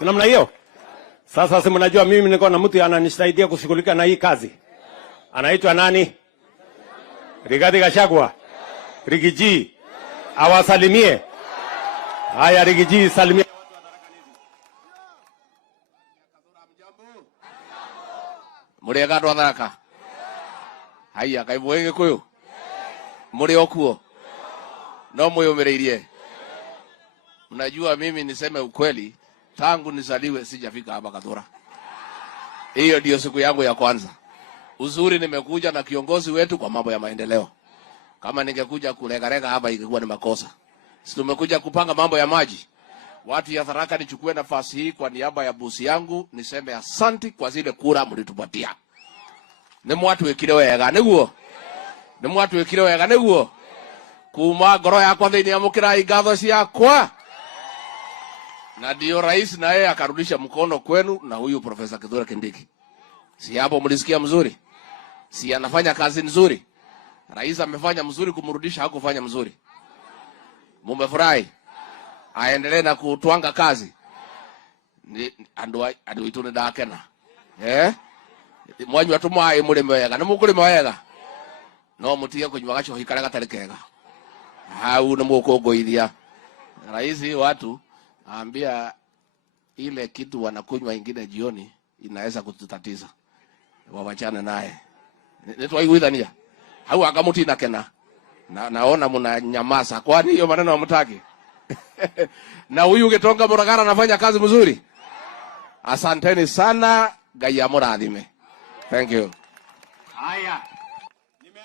Namna hiyo. Sasa si mnajua mimi niko na mtu ananisaidia kushughulika na hii kazi. Anaitwa nani? Rigathi Gachagua. Rigiji. Awasalimie. Haya Rigiji, salimia. Muriega ndo Tharaka. Haya kaibwege kuyo. Muri okuo. No muyumireirie. Mnajua mimi niseme ukweli, tangu nizaliwe sijafika hapa Gathura. Hiyo ndio siku yangu ya kwanza. Uzuri nimekuja na kiongozi wetu kwa mambo ya maendeleo. Kama ningekuja kulegarega hapa ingekuwa ni makosa. Si tumekuja kupanga mambo ya maji. Watu ya Tharaka, nichukue nafasi hii kwa niaba ya bosi yangu niseme asanti kwa zile kura mlitupatia. Ni mwatu wekire wega niguo. Ni mwatu wekire wega niguo. Kuma ngoro yakwa thiini ya mukira igatho ciakwa. Na ndio rais na yeye akarudisha mkono kwenu na huyu Profesa Kithure Kindiki. Si hapo mlisikia mzuri? Si anafanya kazi nzuri? Rais amefanya mzuri kumrudisha, hakufanya mzuri. Mumefurahi? Aendelee na kutwanga kazi. Ni andu itune dakena. Mwanyu atumai mulime wega. Nimukulima wega. No mutige kunywa gacho hikara gatari kega. Hau na mukongoithia. Rais watu ambia ile kitu wanakunywa ingine jioni inaweza kututatiza. Wawachane naye. Nitwaiguithania. Hau akamuti na kena. Naona mnanyamaza. Kwani hiyo maneno hamtaki? Na huyu Gitonga Muragara anafanya kazi mzuri. Asanteni sana, Ngai amurathime. Thank you. Haya.